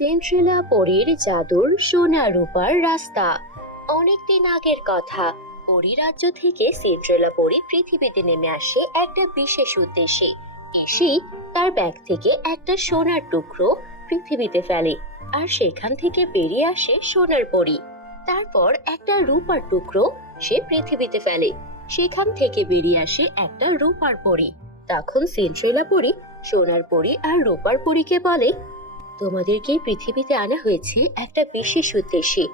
Cinderella পরীর জাদুর সোনা রূপার রাস্তা। অনেকদিন আগের কথা, পরী রাজ্য থেকে সিন্ড্রেলা পরী পৃথিবীতে নেমে আসে একটা বিশেষ উদ্দেশ্যে। এসেই তার ব্যাগ থেকে একটা সোনার টুকরো পৃথিবীতে ফেলে, আর সেখান থেকে বেরিয়ে আসে সোনার পরী। তারপর একটা রূপার টুকরো সে পৃথিবীতে ফেলে, সেখান থেকে বেরিয়ে আসে একটা রূপার পরী। তখন সিন্ড্রেলা পরী সোনার পরী আর রূপার পরীকে বলে, তোমাদেরকে পৃথিবীতে আনা হয়েছে একটা বিশেষ উদ্দেশ্যে,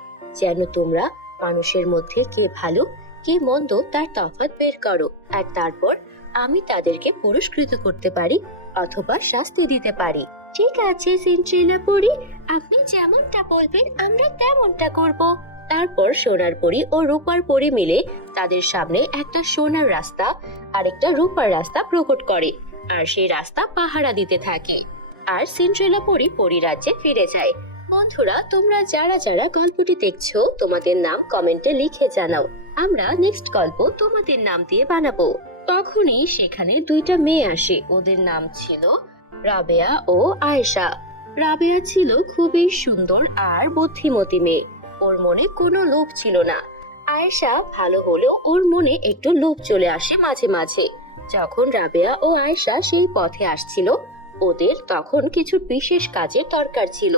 যেন তোমরা মানুষের মধ্যে কে ভালো কে মন্দ তার তফাৎ বের করো, আর তারপর আমি তাদেরকে পুরস্কৃত করতে পারি অথবা শাস্তি দিতে পারি। ঠিক আছে সিন্ড্রেলা পরী, আপনি যেমনটা বলবেন আমরা তেমনটা করব। তারপর সোনার পরী ও রূপার পরী মিলে তাদের সামনে একটা সোনার রাস্তা আর একটা রূপার রাস্তা প্রকট করে, আর সেই রাস্তা পাহারা দিতে থাকে। আর সিন্ড্রেলা পরী পরীরাজ্যে ফিরে যায়। বন্ধুরা, তোমরা যারা যারা গল্পটি দেখছো তোমাদের নাম কমেন্টে লিখে জানাও, আমরা নেক্সট গল্প তোমাদের নাম দিয়ে বানাবো। তখনই সেখানে দুইটা মেয়ে আসে, ওদের নাম ছিল রাবেয়া ও আয়েশা। রাবেয়া ছিল খুবই সুন্দর আর বুদ্ধিমতী মেয়ে, ওর মনে কোনো লোভ ছিল না। আয়েশা ভালো হলেও ওর মনে একটু লোভ চলে আসে মাঝে মাঝে। যখন রাবেয়া ও আয়েশা সেই পথে আসছিল, ওদের তখন কিছু বিশেষ কাজের দরকার ছিল।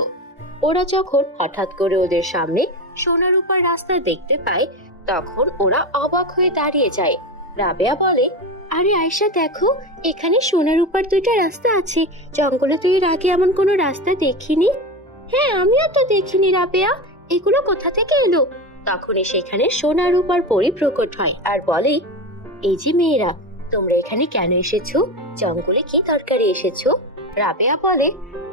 ওরা যখন হঠাৎ করে ওদের সামনে সোনার উপর রাস্তা দেখতে পায়, তখন ওরা অবাক হয়ে দাঁড়িয়ে যায়। রাবেয়া বলে, আরে আয়েশা দেখো, এখানে সোনার উপর দুইটা রাস্তা আছে, জঙ্গলে তো এর আগে এমন কোনো রাস্তা দেখিনি। হ্যাঁ, আমিও তো দেখিনি রাবেয়া, এগুলো কোথা থেকে এলো? তখনই সেখানে সোনার উপর পরী প্রকট হয় আর বলে, এই যে মেয়েরা, তোমরা এখানে কেন এসেছো? জঙ্গলে কি দরকারে এসেছো? রাবেয়া বলে,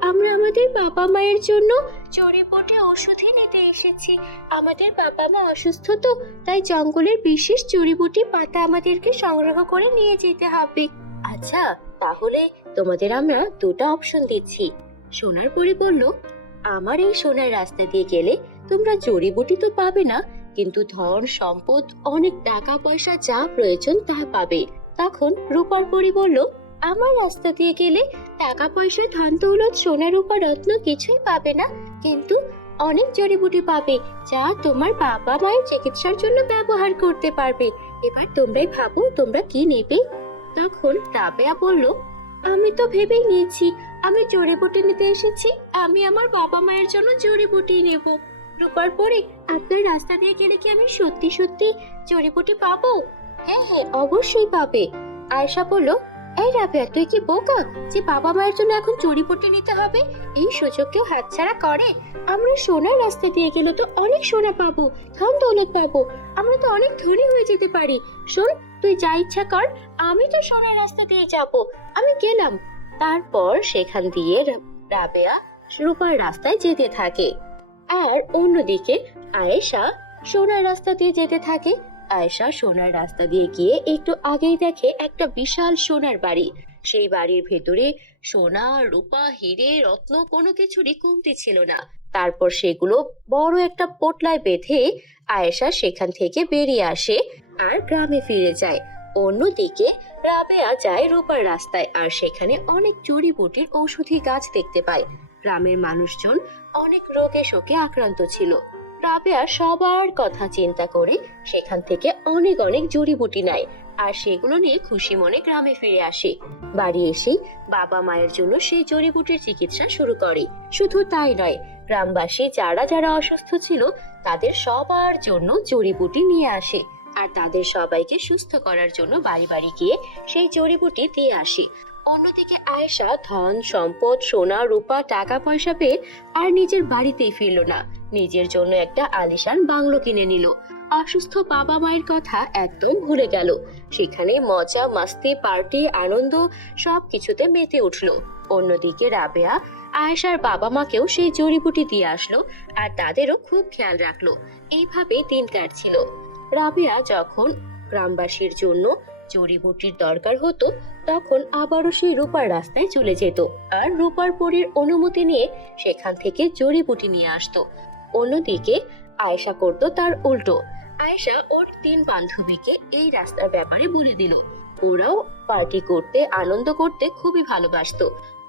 আমরা আমাদের বাবা মায়ের জন্য জড়িবুটি ওষুধে নিতে এসেছি। আমাদের বাবা মা অসুস্থ, তো তাই জঙ্গলের বিশেষ জড়িবুটি পাতা আমাদেরকে সংগ্রহ করে নিয়ে যেতে হবে। আচ্ছা, তাহলে তোমাদের আমরা দুটো অপশন দিচ্ছি। সোনার পরী বলল, আমার এই সোনার রাস্তা দিয়ে গেলে তোমরা জড়িবুটি তো পাবে না, কিন্তু ধন সম্পদ অনেক টাকা পয়সা যা প্রয়োজন তা পাবে। তখন রূপার পরী বলল, আমার রাস্তা দিয়ে গেলে টাকা পয়সা ধন দৌলত সোনা রূপা রত্ন কিছুই পাবে না, কিন্তু অনেক জড়িবুটি পাবে যা তোমার বাবা মায়ের চিকিৎসার জন্য ব্যবহার করতে পারবে। এবার তোমরাই ভাবো তোমরা কি নেবে। তখন রাবেয়া বলল, আমি তো ভেবেই নিয়েছি, আমি জড়িবুটি নিতে এসেছি, আমি আমার বাবা মায়ের জন্য জড়িবুটি নেব। রূপার পরী, আপনার রাস্তা দিয়ে গেলে কি আমি সত্যি সত্যি জড়িবুটি পাবো? হ্যাঁ হ্যাঁ, অবশ্যই পাবে। আয়েশা বলল, এই রাবেয়া, তুই কি বোকা যে বাবা মায়ের জন্য এখন জড়িবুটি নিতে হবে? এই সুযোগ কেউ হাতছাড়া করে? আমরা সোনার রাস্তা দিয়ে গেলে তো অনেক সোনা পাবো, ধন দৌলত পাবো, আমরা তো অনেক ধনী হয়ে যেতে পারি। শোন, তুই যা ইচ্ছা কর, আমি তো সোনার রাস্তা দিয়ে যাব, আমি গেলাম। তারপর সেখান দিয়ে রাবেয়া রূপার রাস্তায় যেতে থাকে, আর অন্যদিকে আয়েশা সোনার রাস্তা দিয়ে যেতে থাকে। আয়েশা সোনার রাস্তা দিয়ে গিয়ে একটু আগেই দেখে একটা বিশাল সোনার বাড়ি। সেই বাড়ির ভেতরে সোনা রূপা হিরে রত্ন কোনো কিছুরই কমতি ছিল না। তারপর সেগুলো বড় একটা পোটলায় বেঁধে আয়েশা সেখান থেকে বেরিয়ে আসে আর গ্রামে ফিরে যায়। অন্যদিকে রাবেয়া যায় রূপার রাস্তায়, আর সেখানে অনেক জড়িবুটির ঔষধি গাছ দেখতে পায়। গ্রামের মানুষজন অনেক রোগে শোকে আক্রান্ত ছিল। রাবেয়া সবার কথা চিন্তা করে সেখান থেকে অনেক অনেক জড়িবুটি নেয়, আর সেগুলো নিয়ে খুশি মনে গ্রামে ফিরে আসে। বাড়ি এসে বাবা মায়ের জন্য সেই জড়িবুটির চিকিৎসা শুরু করে। শুধু তাই নয়, গ্রামবাসী যারা যারা অসুস্থ ছিল তাদের সবার জন্য জড়িবুটি নিয়ে আসে, আর তাদের সবাইকে সুস্থ করার জন্য বাড়ি বাড়ি গিয়ে সেই জড়িবুটি দিয়ে আসে। অন্যদিকে আয়েশা ধন সম্পদ সোনা রূপা টাকা পয়সা পেয়ে আর নিজের বাড়িতেই ফিরল না, নিজের জন্য একটা আলিশান বাংলো কিনে নিল। অসুস্থ বাবা মায়ের কথা একদম ভুলে গেল। সেখানে মজা মাস্তি পার্টি আনন্দ সবকিছুতে মেতে উঠলো। অন্যদিকে রাবেয়া আয়েশার বাবা মাকেও সেই জড়িবুটি দিয়ে আসলো, আর তাদেরও খুব খেয়াল রাখলো। এইভাবেই দিন কাটছিল। রাবেয়া যখন গ্রামবাসীর জন্য জড়িবুটির দরকার হতো, তখন আবারও সেই রূপার রাস্তায় চলে যেত, আর রূপার পরীর অনুমতি নিয়ে সেখান থেকে জড়িবুটি নিয়ে আসতো। অন্যদিকে আয়েশা করত তার উল্টো। আয়েশা ওর 3 বান্ধবীকে এই রাস্তার ব্যাপারে বলে দিল। ওরাও পার্টি করতে আনন্দ করতে খুবই ভালোবাসতো।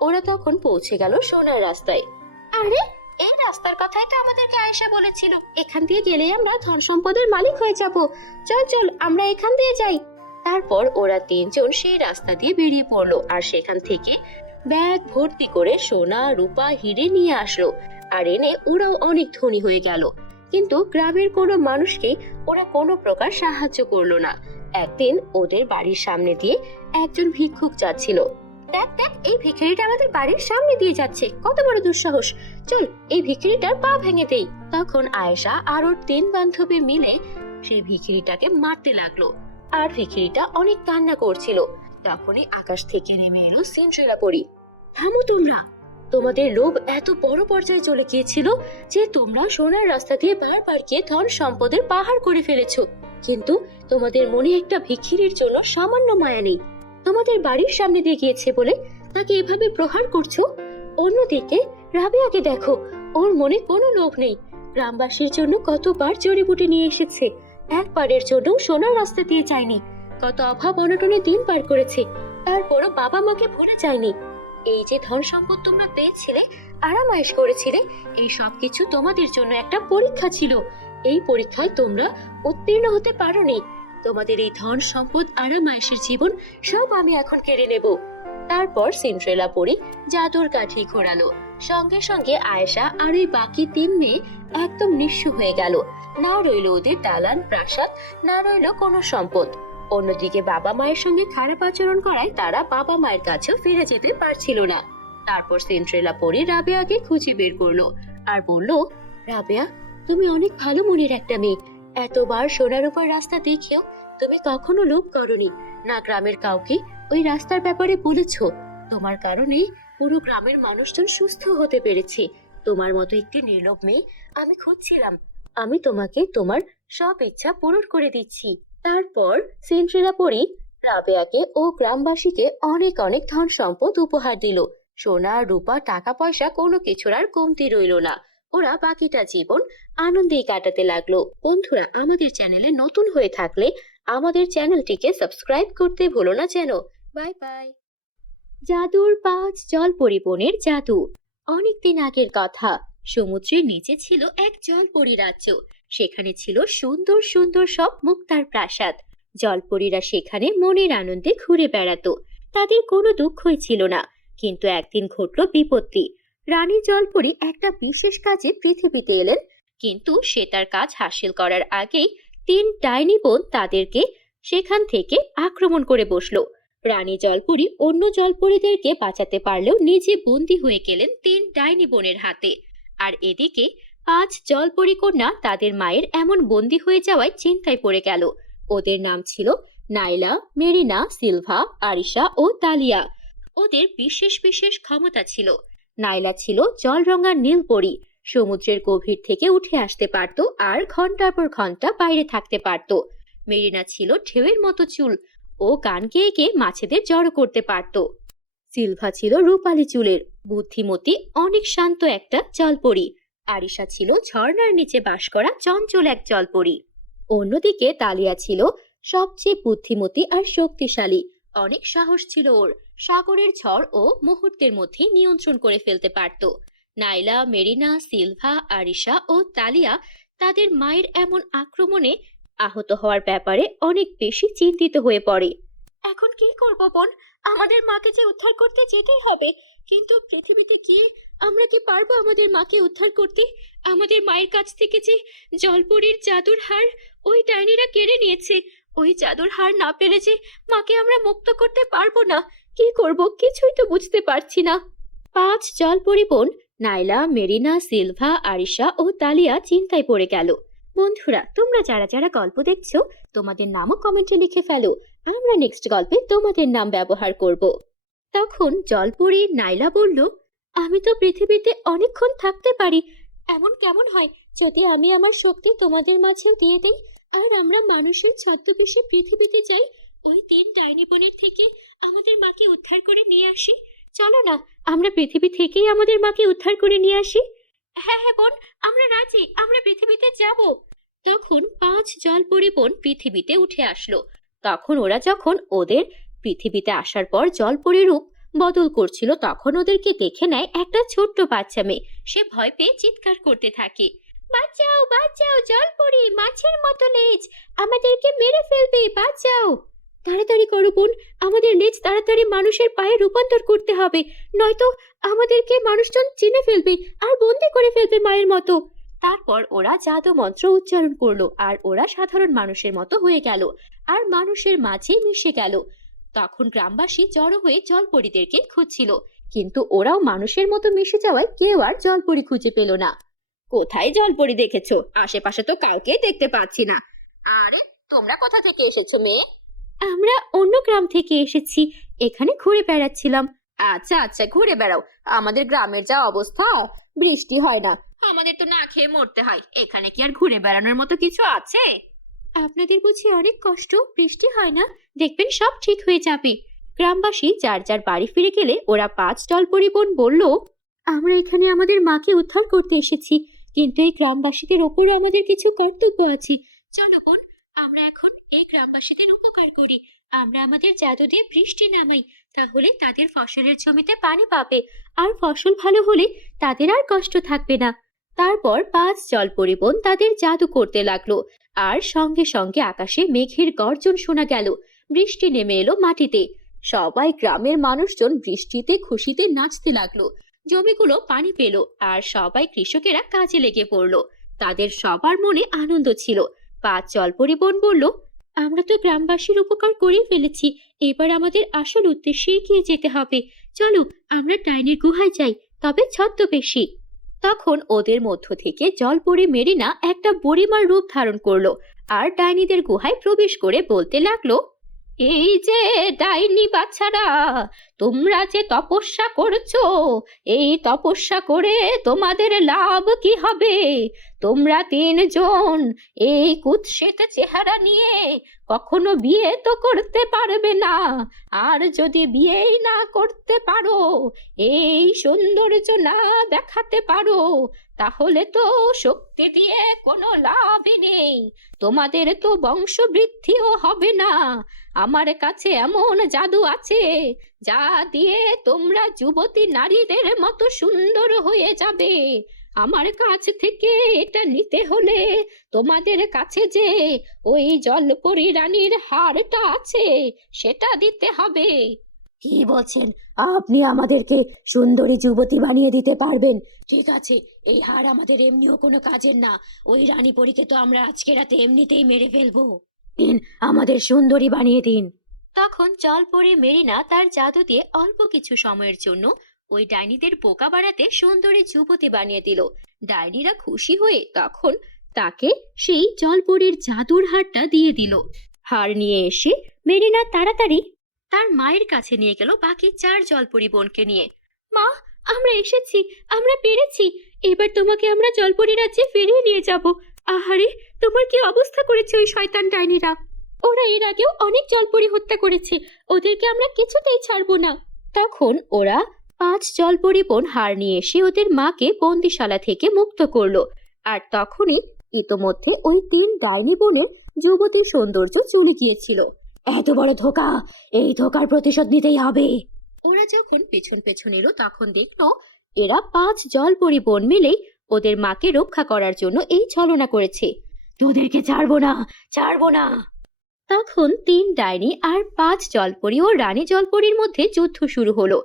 ওরা তখন পৌঁছে গেল সোনার রাস্তায়। আরে এই রাস্তার কথাই তো আমাদেরকে আয়েশা বলেছিল, এখান দিয়ে গেলেই আমরা ধন সম্পদের মালিক হয়ে যাব। চল চল আমরা এখান দিয়ে যাই। তারপর ওরা তিনজন সেই রাস্তা দিয়ে বেরিয়ে পড়লো আর সেখান থেকে ব্যাগ ভর্তি করে সোনা রূপা হিরে নিয়ে আসলো। আর এনে ওরাও অনেক ধনী হয়ে গেল। কিন্তু গ্রামের কোনো মানুষকে ওরা কোনো প্রকার সাহায্য করলো না। একদিন ওদের বাড়ির সামনে দিয়ে একজন ভিক্ষুক যাচ্ছিল। দেখ দেখ, এই ভিখারিটা আমাদের বাড়ির সামনে দিয়ে যাচ্ছে, কত বড় দুঃসাহস! চল এই ভিখারিটার পা ভেঙে দেই। তখন আয়েশা আর ওর তিন বান্ধবী মিলে সেই ভিখারিটাকে মারতে লাগলো। আর ভিখারিটা অনেক কান্না করছিল। তখনই আকাশ থেকে নেমে এলো সিন্ড্রেলা পরী। থামো তোমরা, তোমাদের লোভ এত বড় পর্যায়ে চলে গিয়েছিল যে তোমরা সোনার রাস্তা দিয়ে বারবার গিয়ে ধন সম্পদের পাহাড় করে ফেলেছো। কিন্তু তোমাদের মনে একটা ভিখিরির জন্য সামান্য মায়া নেই। তোমাদের বাড়ির সামনে দিয়ে গিয়েছে বলে তাকে এভাবে প্রহার করছো। অন্যদিকে রাবেয়াকে দেখো, ওর মনে কোনো লোভ নেই। গ্রামবাসীর জন্য কতবার জড়িবুটি নিয়ে এসেছে, একবারের জন্য সোনার রাস্তা দিয়ে যায়নি। কত অভাব অনটনে দিন পার করেছে, তারপরও বাবা মাকে ভুলে যায়নি। এই যে ধন সম্পদ তোমরা পেয়েছিলে, আরামায়েশ করেছিলে, এই সব কিছু তোমাদের জন্য একটা পরীক্ষা ছিল। এই পরীক্ষায় তোমরা উত্তীর্ণ হতে পারোনি। তোমাদের এই ধন সম্পদ আরামায়েশের জীবন সব আমি এখন কেড়ে নেব। তারপর সিন্ড্রেলা পরী জাদুর কাঠি ঘোরালো। সঙ্গে সঙ্গে আয়েশা আর ওই বাকি তিন মেয়ে একদম নিঃস্ব হয়ে গেল। না রইল ওদের দালান প্রাসাদ, না রইল কোনো সম্পদ। অন্যদিকে বাবা মায়ের সঙ্গে খারাপ আচরণ করায় তারা বাবা মায়ের কাছেও ফিরে যেতে পারছিল না। তারপর সিন্ড্রেলা পরী রাবেয়াকে খুঁজে বের করলো আর বলল, রাবেয়া, তুমি অনেক ভালো মনের একটা মেয়ে। এতবার সোনার উপর রাস্তা দেখেও তুমি কখনো লোভ করনি, না গ্রামের কাউকে ওই রাস্তার ব্যাপারে বলেছো। তোমার কারণে পুরো গ্রামের মানুষজন সুস্থ হতে পেরেছে। তোমার মতো একটি নির্লোভ মেয়ে আমি খুঁজছিলাম। আমি তোমাকে তোমার সব ইচ্ছা পূরণ করে দিচ্ছি। তারপর সিন্ড্রেলা পরী রাবেয়াকে ও গ্রামবাসীকে অনেক অনেক ধন সম্পদ উপহার দিল। সোনা রূপা টাকা পয়সা কোনো কিছুর আর কমতি রইল না। ওরা বাকিটা জীবন আনন্দেই কাটাতে লাগলো। বন্ধুরা, আমাদের চ্যানেলে নতুন হয়ে থাকলে আমাদের চ্যানেলটিকে সাবস্ক্রাইব করতে ভুলো না যেন। Bye bye. জাদুর ৫ জলপরী বনের জাদু। অনেকদিন আগের কথা, সমুদ্রের নিচে ছিল এক জলপরী রাজ্য। সেখানে ছিল সুন্দর সুন্দর সব মুক্তার প্রাসাদ। জলপরীরা সেখানে মনের আনন্দে ঘুরে বেড়াতো। তাদের কোনো দুঃখই ছিল না। কিন্তু একদিন ঘটল বিপত্তি। রানী জলপরী একটা বিশেষ কাজে পৃথিবীতে এলেন। কিন্তু সে তার কাজ হাসিল করার আগেই ৩ ডাইনি বোন তাদেরকে সেখান থেকে আক্রমণ করে বসলো। রানী জলপরী অন্য জলপরীদেরকে বাঁচাতে পারলেও নিজে বন্দী হয়ে গেলেন ৩ ডাইনি বোনের হাতে। আর এদিকে ৫ জলপরী কন্যা তাদের মায়ের এমন বন্দী হয়ে যাওয়ায় চিন্তায় পড়ে গেল। ওদের নাম ছিল নাইলা, মেরিনা, সিলভা, আরিশা ও তালিয়া। ওদের বিশেষ বিশেষ ক্ষমতা ছিল। নাইলা ছিল জলরঙা নীল পরী, সমুদ্রের গভীর থেকে উঠে আসতে পারত আর ঘন্টার পর ঘন্টা বাইরে থাকতে পারত। মেরিনা ছিল ঢেউয়ের মতো চুল, ও গান গেয়ে গেয়ে মাছেদের জড়ো করতে পারত। সিলভা ছিল রূপালী চুলের, বুদ্ধিমতী, অনেক শান্ত একটা জলপরী। আরিশা ছিল ঝর্ণার নিচে বাস করা চঞ্চল এক জলপরী। অন্যদিকে তালিয়া ছিল সবচেয়ে বুদ্ধিমতী আর শক্তিশালী। অনেক সাহস ছিল ওর, সাগরের ঝড় ও মুহূর্তের মধ্যে নিয়ন্ত্রণ করে ফেলতে পারত। নাইলা, মেরিনা, সিলভা, আরিশা ও তালিয়া তাদের মায়ের এমন আক্রমণে আহত হওয়ার ব্যাপারে অনেক বেশি চিন্তিত হয়ে পড়ে। এখন কি করব বোন? আমাদের মাকে যে উদ্ধার করতে যেতেই হবে, কিন্তু পৃথিবীতে গিয়ে আমরা কি পারবো আমাদের মাকে উদ্ধার করতে? আমাদের মায়ের কাছ থেকে যে জলপরীর জাদুর হার ওই ডাইনিরা কেড়ে নিয়েছে, ওই জাদুর হার না পেলে যে মাকে আমরা মুক্ত করতে পারবো না। কি করব কিছুই তো বুঝতে পারছি না। ৫ জলপরী বোন নাইলা, মেরিনা, সিলভা, আরিশা ও তালিয়া চিন্তায় পড়ে গেল। বন্ধুরা, তোমরা যারা যারা গল্প দেখছো তোমাদের নামও কমেন্টে লিখে ফেলো। আমরা নেক্সট গল্পে তোমাদের নাম ব্যবহার করব। তখন জলপরী নাইলা বলল, আমি তো পৃথিবীতে অনেকক্ষণ থাকতে পারি। এমন কেমন হয় যদি আমি আমার শক্তি তোমাদের মাঝেও দিয়ে দিই আর আমরা মানুষের ছদ্মবেশে পৃথিবীতে যাই, ওই ৩ ডাইনি বোনের থেকে আমাদের মাকে উদ্ধার করে নিয়ে আসি। চলো না, আমরা পৃথিবী থেকেই আমাদের মাকে উদ্ধার করে নিয়ে আসি। হ্যাঁ হ্যাঁ বোন, আমরা রাজি, আমরা পৃথিবীতে যাব। তখন ৫ জলপরী বোন পৃথিবীতে উঠে আসলো। তখন ওরা যখন ওদের পৃথিবীতে আসার পর জলপরী রূপ বদল করছিল তখন ওদেরকে দেখে নেয় একটা ছোট্ট বাচ্চা মেয়ে। সে ভয় পেয়ে চিৎকার করতে থাকে, বাঁচাও বাঁচাও, জলপরি, মাছের মতো লেজ, আমাদেরকে মেরে ফেলবে, বাঁচাও। তাড়াতাড়ি করো বোন, আমাদের লেজ তাড়াতাড়ি মানুষের পায়ে রূপান্তর করতে হবে, নয়তো আমাদেরকে মানুষজন চিনে ফেলবে আর বন্দি করে ফেলবে মায়ের মতো। তারপর ওরা জাদু মন্ত্র উচ্চারণ করলো আর ওরা সাধারণ মানুষের মতো হয়ে গেল আর মানুষের মাঝে মিশে গেল। তখন গ্রামবাসী জড়ো হয়ে জলপরীদেরকে খুঁজছিল, কিন্তু ওরাও মানুষের মতো মিশে যাওয়ায় কেউ আর জলপরী খুঁজে পেল না। কোথায় জলপরী দেখেছো? আশেপাশে তো কাউকে দেখতে পাচ্ছি না। আরে তোমরা কোথা থেকে এসেছো মেয়ে? আমরা অন্য গ্রাম থেকে এসেছি, এখানে ঘুরে বেড়াচ্ছিলাম। আচ্ছা আচ্ছা, ঘুরে বেড়াও। আমাদের গ্রামের যা অবস্থা, বৃষ্টি হয় না, আমাদের তো না খেয়ে মরতে হয়, এখানে কি আর ঘুরে বেড়ানোর মতো কিছু আছে? আপনাদের বুঝি অনেক কষ্ট, বৃষ্টি হয় না, দেখবেন সব ঠিক হয়ে যাবে। গ্রামবাসী যার যার বাড়ি ফিরে গেলে ওরা 5 জলপরি বোন বলল, আমরা এখানে আমাদের মাকে উদ্ধার করতে এসেছি, কিন্তু এই গ্রামবাসীদের ওপরও আমাদের কিছু কর্তব্য আছে। চলো বোন, আমরা এখন এই গ্রামবাসীদের উপকার করি। আমরা আমাদের জাদু দিয়ে বৃষ্টি নামাই, তাহলে তাদের ফসলের জমিতে পানি পাবে, আর ফসল ভালো হলে তাদের আর কষ্ট থাকবে না। তারপর 5 জলপরি বোন তাদের জাদু করতে লাগলো, আর সঙ্গে সঙ্গে আকাশে মেঘের গর্জন শোনা গেল। বৃষ্টি নেমে এলো মাটিতে। সবাই গ্রামের মানুষজন বৃষ্টিতে খুশিতে নাচতে লাগলো। জমিগুলো পানি পেল আর সবাই কৃষকেরা কাজে লেগে পড়লো। তাদের সবার মনে আনন্দ ছিল। 5 জলপরি বোন বলল, আমরা তো গ্রামবাসীর উপকার করে ফেলেছি, এবার আমাদের আসল উদ্দেশ্যে এগিয়ে যেতে হবে। চলো আমরা ডাইনির গুহায় যাই, তবে ছদ্মবেশী। তখন ওদের মধ্য থেকে জলপরি মেরিনা একটা বুড়িমার রূপ ধারণ করলো আর ডাইনিদের গুহায় প্রবেশ করে বলতে লাগলো, এই যে ডাইনি বাচ্চারা, তোমরা যে তপস্যা করছো, এই তপস্যা করে তোমাদের লাভ কি হবে? তোমরা 3 জন এই কুৎসিত চেহারা নিয়ে কখনো বিয়ে তো করতে পারবে না, আর যদি বিয়েই না করতে পারো, এই সৌন্দর্য না দেখাতে পারো, তাহলে তো শক্তি দিয়ে কোনো লাভই নেই, তোমাদের তো বংশবৃদ্ধিও হবে না। আমার কাছে এমন জাদু আছে যা দিয়ে তোমরা যুবতী নারীদের মতো সুন্দর হয়ে যাবে। আমার কাছ থেকে এটা নিতে হলে তোমাদের কাছে যে ওই জলপরি রানীর হারটা আছে সেটা দিতে হবে। কি বলছেন? আপনি আমাদেরকে সুন্দরী যুবতী বানিয়ে দিতে পারবেন? ঠিক আছে, এই হার আমাদের এমনিও কোনো কাজের না, ওই রানী পরীকে তো আমরা আজকে রাতে এমনিতেই মেরে ফেলবো। দিন, আমাদের সুন্দরী বানিয়ে দিন। তখন জলপরি মেরিনা তার জাদু দিয়ে অল্প কিছু সময়ের জন্য ওই ডাইনিদের বোকা বানাতে সুন্দরী যুবতী বানিয়ে দিল। ডাইনিরা খুশি হয়ে তখন তাকে সেই জলপরির জাদুর হারটা দিয়ে দিল। হার নিয়ে এসে মেরিনা তাড়াতাড়ি তার মায়ের কাছে নিয়ে গেল বাকি 4 জলপরি বোনকে নিয়ে। মা, আমরা এসেছি, আমরা পেরেছি, এবার তোমাকে আমরা জলপরি রাজ্যে ফিরিয়ে নিয়ে যাব। আহারে, তোমার কি অবস্থা করেছে ওই শয়তান ডাইনিরা! ওরা এর আগেও অনেক জলপরি হত্যা করেছে, ওদেরকে আমরা কিছুতেই ছাড়বো না। তখন ওরা 5 জলপরি বোন হার নিয়ে এসে ওদের মাকে বন্দিশালা থেকে মুক্ত করলো। আর তখনই ইতোমধ্যে ওই 3 ডাইনি বোনের যুবতীর সৌন্দর্য চলে গিয়েছিল। এত বড় ধোঁকা, এই ধোঁকার প্রতিশোধ নিতেই হবে। ওরা যখন পেছন পেছন এলো তখন দেখলো এরা 5 জলপরি বোন মিলেই ওদের মাকে রক্ষা করার জন্য এই ছলনা করেছে। তোদেরকে ছাড়বো না, ছাড়বো না। তখন 3 ডাইনি আর 5 জলপরি ও রানী জলপরির মধ্যে যুদ্ধ শুরু হলো।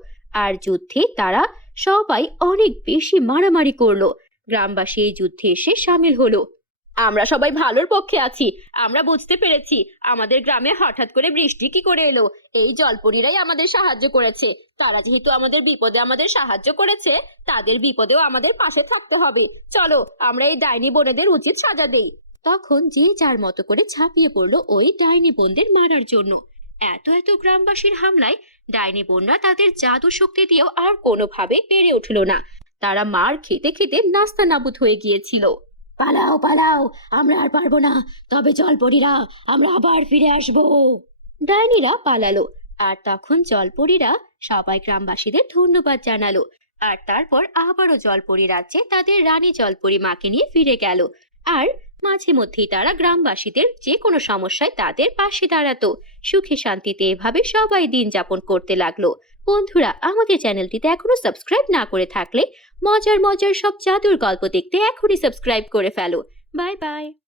আর যুদ্ধে তারা সবাই অনেক বেশি মারামারি করলো। গ্রামবাসী এই যুদ্ধে এসে সামিল হলো। আমরা সবাই ভালোর পক্ষে আছি, আমরা বুঝতে পেরেছি আমাদের গ্রামে হঠাৎ করে বৃষ্টি কি করে এলো। এই জলপরীরাই আমাদের সাহায্য করেছে। তারা যেহেতু আমাদের বিপদে আমাদের সাহায্য করেছে, তাদের বিপদেও আমাদের পাশে থাকতে হবে। চলো আমরা এই ডাইনি বোনেদের উচিত সাজা দেই। তখন যে যার মতো করে ঝাঁপিয়ে পড়লো ওই ডাইনি বোনদের মারার জন্য। এত এত গ্রামবাসীর হামলায় ডাইনি বোনরা তাদের জাদু শক্তি দিয়েও আর কোনোভাবে পেরে উঠল না। তারা মার খেতে খেতে নাস্তানাবুদ হয়ে গিয়েছিল। পালাও পালাও, আমরা আর পারবো না, তবে জলপরীরা, আমরা আবার ফিরে আসবো। ডাইনিরা পালালো। আর তখন জলপরীরা সবাই গ্রামবাসীদের ধন্যবাদ জানালো। আর তারপর আবারও জলপরি রাজ্যে তাদের রানী জলপরি মাকে নিয়ে ফিরে গেল। আর মাঝে মধ্যেই তারা গ্রামবাসীদের যে কোনো সমস্যায় তাদের পাশে দাঁড়াতো। সুখে শান্তিতে এভাবে সবাই দিন যাপন করতে লাগলো। বন্ধুরা, আমাদের চ্যানেলটিতে এখনো সাবস্ক্রাইব না করে থাকলে মজার মজার সব জাদুর গল্প দেখতে এখনই সাবস্ক্রাইব করে ফেলো। Bye bye.